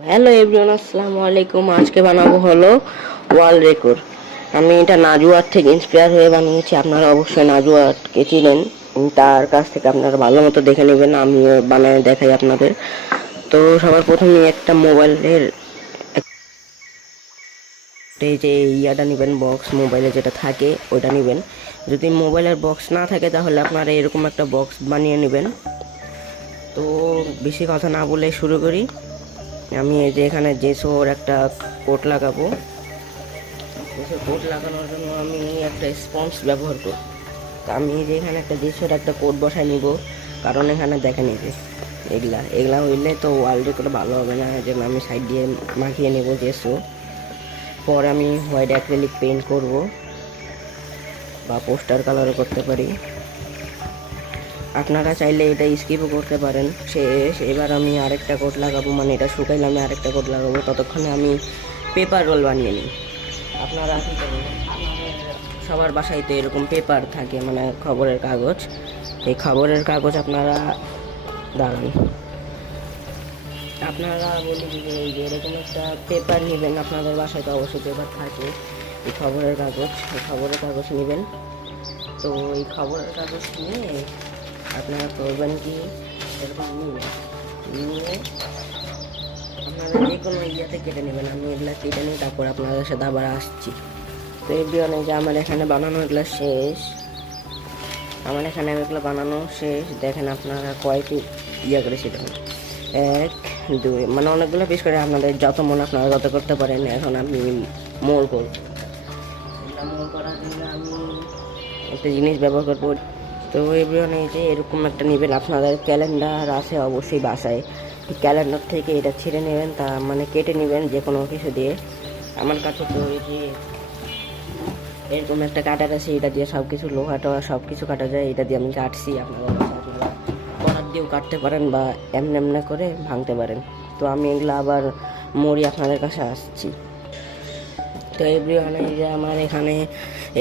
Hello everyone, আসসালামু আলাইকুম। আজকে বানাবো হলো ওয়াল রেকর্ড। আমি এটা নাজু আর্ট থেকে ইন্সপায়ার হয়ে বানিয়েছি। আপনারা অবশ্যই নাজু আর্টকে চিনেন, তার কাছ থেকে আপনারা ভালো মতো দেখে নেবেন। আমি বানিয়ে দেখাই আপনাদের। তো সবার প্রথমে একটা মোবাইলের যে ইয়াটা নেবেন, বক্স মোবাইলে যেটা থাকে ওইটা নেবেন। যদি মোবাইলের বক্স না থাকে তাহলে আপনারা এরকম একটা বক্স বানিয়ে নেবেন। তো বেশি কথা না বলে শুরু করি। আমি এই যে এখানে জেসোর একটা কোট লাগাবো। জেসোর কোট লাগানোর জন্য আমি একটা স্পঞ্জ ব্যবহার করব। তো আমি যে এখানে একটা জেসোর একটা কোট বসাই নিব, কারণ এখানে দেখেন এই যে এগুলা হইলে তো ওয়াল রেকর্ড ভালো হবে না। এই জন্য আমি সাইড দিয়ে মাখিয়ে নেব জেসো। পরে আমি হোয়াইট অ্যাক্রিলিক পেইন্ট করব, বা পোস্টার কালারও করতে পারি। আপনারা চাইলে এটা স্কিপও করতে পারেন। শেষ, এবার আমি আরেকটা কোট লাগাবো, মানে এটা শুকাইলে আমি আরেকটা কোট লাগাবো। ততক্ষণে আমি পেপার রোল বানিয়ে নিই। আপনারা কী করবেন, সবার বাসায় তো এরকম পেপার থাকে, মানে খবরের কাগজ। এই খবরের কাগজ আপনারা দাঁড়ান, আপনারা বলি যে এই যে এরকম একটা পেপার নেবেন। আপনাদের বাসায় তো অবশ্যই পেপার থাকে। এই খবরের কাগজ নেবেন। তো এই খবরের কাগজ নিয়ে আপনারা করবেন কি, এরকম নিয়ে আপনারা যে কোনো ইয়াতে কেটে নেবেন। আমি এগুলা কেটে নিই, তারপর আপনাদের সাথে আবার আসছি। তো এভরিওয়ান, যে আমার এখানে বানানো এগুলো শেষ। এগুলো বানানো শেষ। দেখেন আপনারা কয়টি ইয়া করেছি, দেখুন 1 2, মানে অনেকগুলো পিস করে আপনাদের যত মনে আপনারা যত করতে পারেন। এখন আমি মোড় করব। মোড় করার জন্য আমি একটা জিনিস ব্যবহার করবো। তো এভরিওয়ান, এই যে এরকম একটা নেবেন। আপনাদের ক্যালেন্ডার আছে অবশ্যই বাসায়, ক্যালেন্ডার থেকে এটা ছিঁড়ে নেবেন, তা মানে কেটে নেবেন যে কোনো কিছু দিয়ে। আমার কাছে তো এই যে এরকম একটা কাটার আছে, এটা দিয়ে সব কিছু লোহা টোহা সব কিছু কাটা যায়। এটা দিয়ে আমি কাটছি। আপনারা করার দিয়েও কাটতে পারেন, বা এমনি এমনি করে ভাঙতে পারেন। তো আমি এগুলো আবার মরি আপনাদের কাছে আসছি। তো এভরিওয়ান, এই যে আমার এখানে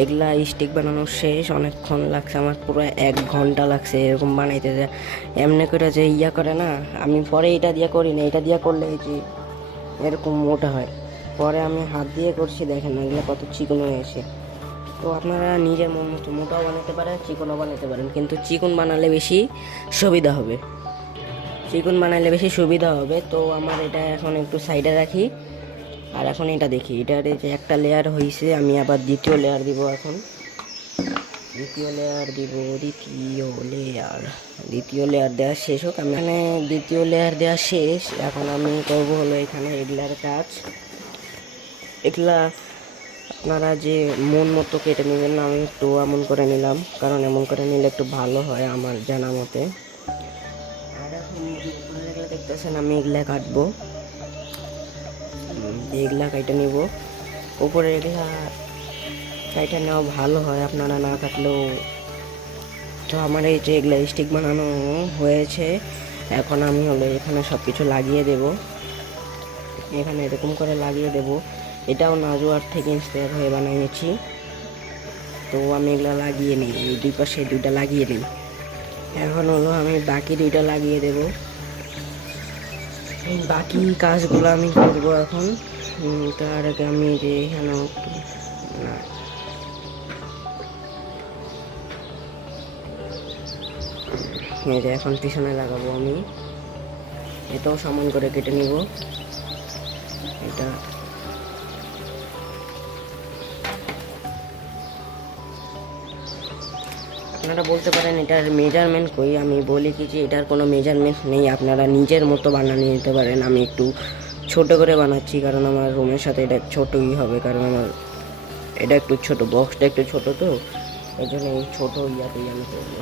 এগুলা স্টিক বানানো শেষ। অনেকক্ষণ লাগছে আমার, পুরো 1 ঘন্টা লাগছে এরকম বানাইতে। যে এমনি করে যে ইয়া করে না, আমি পরে এটা দিয়ে করি না। এটা দিয়ে করলে এই যে এরকম মোটা হয়। পরে আমি হাত দিয়ে করছি, দেখেন এগুলো কত চিকন হয়েছে। তো আপনারা নিজের মন মতো মোটাও বানাতে পারেন, চিকনও বানাতে পারেন, কিন্তু চিকন বানালে বেশি সুবিধা হবে। তো আমার এটা এখন একটু সাইডে রাখি। আর এখন এটা দেখি, এটার যে একটা লেয়ার হয়েছে, আমি আবার দ্বিতীয় লেয়ার দিব। এখন দ্বিতীয় লেয়ার দেওয়া শেষ হোক। আমি এখানে দ্বিতীয় লেয়ার দেওয়া শেষ। এখন আমি করবো হলো এখানে এগুলার কাজ। এগুলা আপনারা যে মন মতো কেটে নেবেন না, আমি একটু এমন করে নিলাম, কারণ এমন করে নিলে একটু ভালো হয় আমার জানা মতে। আর এখন এগুলো দেখতেছেন, আমি এগুলা কাটবো। এগুলা কাইটা নিব। উপরে এগুলা কাইটা নেওয়া ভালো হয়, আপনারা না কাটলেও। তো আমার এই যে এগুলা স্টিক বানানো হয়েছে। এখন আমি হলো এখানে সব কিছু লাগিয়ে দেব। এখানে এরকম করে লাগিয়ে দেব। এটাও নাজু আর্ট থেকে ইন্সপায়ার হয়ে বানিয়েছি। তো আমি এগুলা লাগিয়ে নিই, এই দুই পাশে দুইটা লাগিয়ে নিই। এখন হলো আমি বাকি দুইটা লাগিয়ে দেব। বাকি কাজগুলো আমি করবো এখন। তার আগে আমি যে এখানে এখন পিছনে লাগাবো আমি। এটাও সমান করে কেটে নিব। এটা আপনারা বলতে পারেন এটার মেজারমেন্ট কই। আমি বলি কি যে এটার কোনো মেজারমেন্ট নেই, আপনারা নিজের মতো বানিয়ে নিতে পারেন। আমি একটু ছোট করে বানাচ্ছি, কারণ আমার রুমের সাথে এটা ছোটই হবে, কারণ আমার এটা একটু ছোট, বক্সটা একটু ছোট, তো এই জন্য এই ছোটো ইয়াতেই আমি করবো।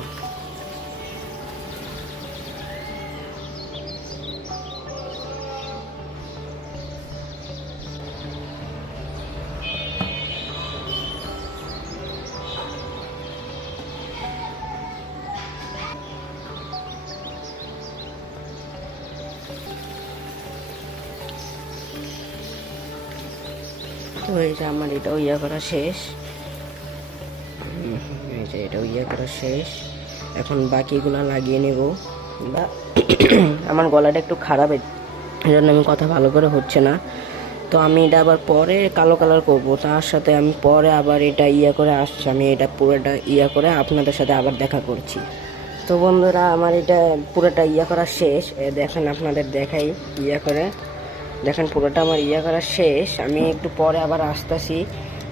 তো এই যে আমার এটাও ইয়া করা শেষ। এই যে এটাও ইয়া করা শেষ। এখন বাকিগুলো লাগিয়ে নেব। বা আমার গলাটা একটু খারাপ, এই জন্য আমি কথা ভালো করে হচ্ছে না। তো আমি এটা আবার পরে কালো কালার করব, তার সাথে আমি পরে আবার এটা করে আসছি, আমি এটা পুরোটা করে আপনাদের সাথে আবার দেখা করছি। তো বন্ধুরা, আমার এটা পুরোটা করা শেষ। দেখেন, আপনাদের দেখাই করে, দেখেন পুরোটা আমার করা শেষ। আমি একটু পরে আবার আসতেছি,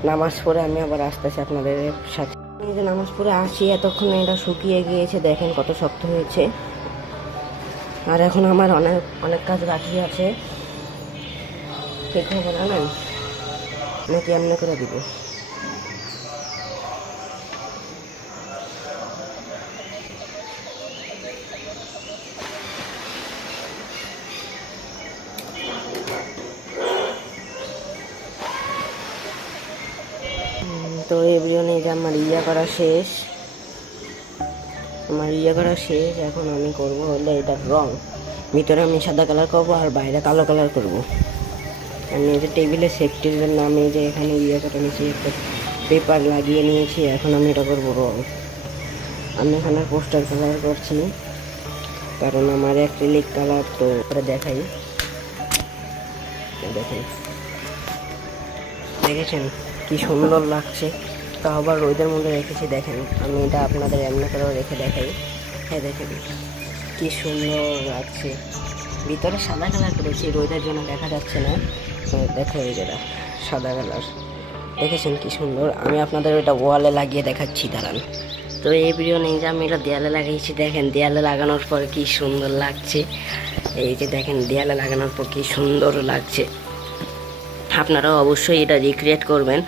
নামাজ পড়ে আমি আবার আসতেছি আপনাদের সাথে। এই যে নামাজ পড়ে আসি, এতক্ষণে এটা শুকিয়ে গিয়েছে, দেখেন কত শক্ত হয়েছে। আর এখন আমার অনেক অনেক কাজ বাকি আছে। ঠিক হবে জানেন নাকি এমনি করে দিব? তো এভরিও নেই যে আমার করা শেষ, আমার করা শেষ। এখন আমি করব হলে এটার রং, ভিতরে আমি সাদা কালার করবো আর বাইরে কালো কালার করব। আমি এই যে টেবিলে সেফটির জন্য আমি যে এখানে করে নিয়েছি, একটা পেপার লাগিয়ে নিয়েছি। এখন আমি এটা করবো রং। আমি এখানে পোস্টার কালার করছি, কারণ আমার অ্যাক্রিলিক কালার তো দেখাই। দেখেন, দেখেছেন কি সুন্দর লাগছে। তো আবার রোদের মধ্যে রেখেছি, দেখেন আমি এটা আপনাদের এমনি করেও রেখে দেখাই। হ্যাঁ দেখেন কি সুন্দর লাগছে। ভিতরে সাদা কালার করেছি, রোদের জন্য দেখা যাচ্ছে না। দেখো এই যেটা সাদা কালার, দেখেছেন কি সুন্দর। আমি আপনাদের ওইটা ওয়ালে লাগিয়ে দেখাচ্ছি, দাঁড়ান। তো এই ভিডিও নেই যে আমি এটা দেয়ালে লাগাইছি, দেখেন দেয়ালে লাগানোর পর কি সুন্দর লাগছে। এই যে দেখেন দেয়ালে লাগানোর পর কি সুন্দর লাগছে। আপনারাও অবশ্যই এটা রিক্রিয়েট করবেন।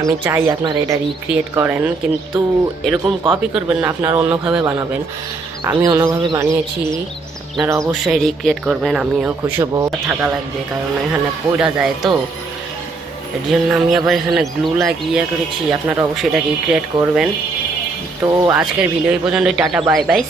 আমি চাই আপনারা এটা রিক্রিয়েট করেন, কিন্তু এরকম কপি করবেন না, আপনারা অন্যভাবে বানাবেন। আমি অন্যভাবে বানিয়েছি, আপনারা অবশ্যই রিক্রিয়েট করবেন। আমিও খুশি হবো। থাকা লাগবে, কারণ এখানে পড়া যায়, তো এর জন্য আমি আবার এখানে গ্লু লাগিয়ে করেছি। আপনারা অবশ্যই এটা রিক্রিয়েট করবেন। তো আজকের ভিডিও এই পর্যন্ত, টাটা বাই বাই।